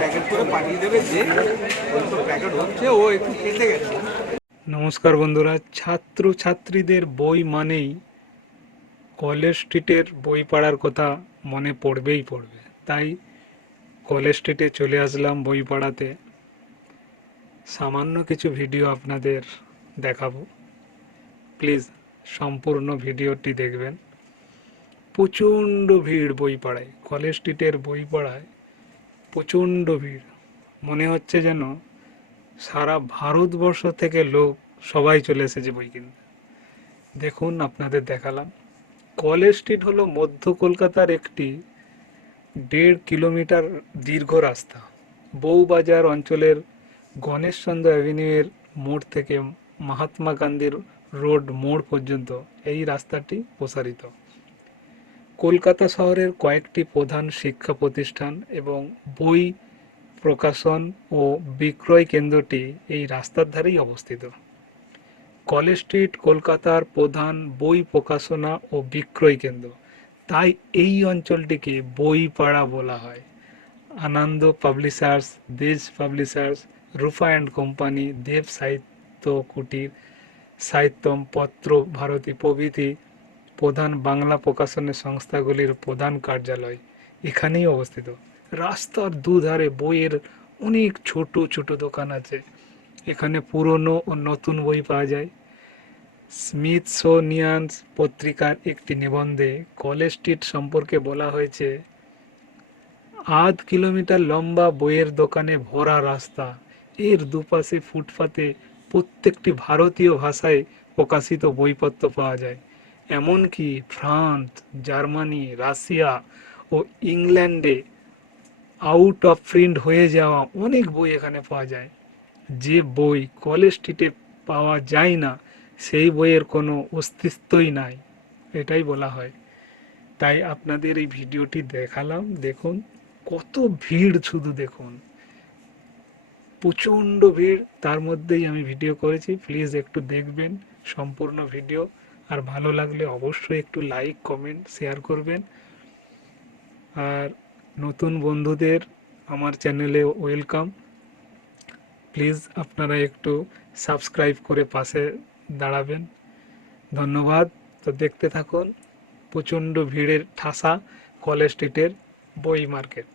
Packet করে পাঠিয়ে যে ও কেটে গেছে। নমস্কার বন্ধুরা ছাত্র ছাত্রীদের বই মানেই কলেজ স্ট্রিটের বই পড়ার কথা মনে পড়বেই পড়বে। তাই কলেজ স্ট্রিটে চলে আসলাম বই পড়াতে। সামান্য কিছু ভিডিও আপনাদের দেখাবো। প্লিজ, সম্পূর্ণ ভিডিওটি দেখবেন। প্রচণ্ড ভিড় বই পড়ায়, কলেজ স্ট্রিটের বই পড়ায়, প্রচণ্ড ভিড়। মনে হচ্ছে যেন সারা ভারতবর্ষ থেকে লোক সবাই চলে এসেছে বই কিনতে। দেখুন, আপনাদের দেখালাম। কলেজ স্ট্রিট হলো মধ্য কলকাতার একটি দেড় কিলোমিটার দীর্ঘ রাস্তা। বউবাজার অঞ্চলের গণেশচন্দ্র অ্যাভিনিউয়ের মোড় থেকে মহাত্মা গান্ধীর রোড মোড় পর্যন্ত এই রাস্তাটি প্রসারিত। কলকাতা শহরের কয়েকটি প্রধান শিক্ষা প্রতিষ্ঠান এবং বই প্রকাশন ও বিক্রয় কেন্দ্রটি এই রাস্তার ধারেই অবস্থিত। কলেজ স্ট্রিট কলকাতার প্রধান বই প্রকাশনা ও বিক্রয় কেন্দ্র। তাই এই অঞ্চলটিকে বই পাড়া বলা হয়। Ananda publishers, Desh publishers, Rupa and company, Dev Sahitya Kutir, Sahityam পত্র ভারতী প্রভৃতি প্রধান বাংলা প্রকাশনের সংস্থাগুলির প্রধান কার্যালয় এখানেই অবস্থিত। রাস্তার দুধারে বইয়ের অনেক ছোট ছোট দোকান আছে। এখানে পুরনো ও নতুন বই পাওয়া যায়। স্মিথসোনিয়ান্স পত্রিকার একটি নিবন্ধে কলেজ স্ট্রিট সম্পর্কে বলা হয়েছে, আধ কিলোমিটার লম্বা বইয়ের দোকানে ভরা রাস্তা। এর দুপাশে ফুটপাতে প্রত্যেকটি ভারতীয় ভাষায় প্রকাশিত বইপত্র পাওয়া যায়। এমনকি ফ্রান্স, জার্মানি, রাশিয়া ও ইংল্যান্ডে আউট অফ প্রিন্ট হয়ে যাওয়া অনেক বই এখানে পাওয়া যায়। যে বই কলেজ স্ট্রিটে পাওয়া যায় না, সেই বইয়ের কোনো অস্তিত্বই নাই, এটাই বলা হয়। তাই আপনাদের এই ভিডিওটি দেখালাম, দেখুন, কত ভিড় শুধু দেখুন। প্রচণ্ড ভিড়, তার মধ্যেই আমি ভিডিও করেছি প্লিজ একটু দেখবেন, সম্পূর্ণ ভিডিও। আর ভালো লাগলে অবশ্যই একটু লাইক কমেন্ট শেয়ার করবেন। আর নতুন বন্ধুদের আমার চ্যানেলে ওয়েলকাম প্লিজ আপনারা একটু সাবস্ক্রাইব করে পাশে দাঁড়াবেন। ধন্যবাদ। তো দেখতে থাকুন, প্রচণ্ড ভিড়ের ঠাসা কলেজ স্ট্রিটের বই মার্কেট।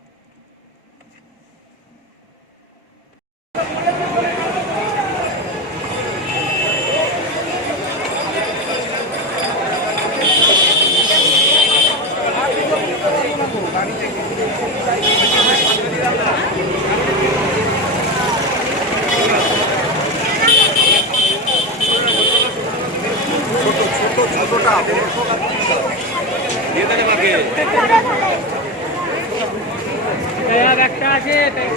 দিয়ে দেবে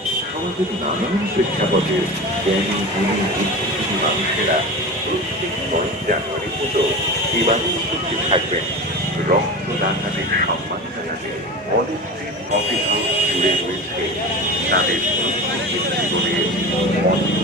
সমাজের নানান প্রেক্ষাপটে জ্ঞানী, গুণী, বুদ্ধিজীবী মানুষেরা প্রত্যেক পরের জানুয়ারি মতো এবারে উপস্থিত থাকবেন। রক্তদাতাদের সম্মান জানাতে অনেকদিন অপেক্ষা জুড়ে রয়েছে তাদের প্রত্যেকের জীবনের অনেক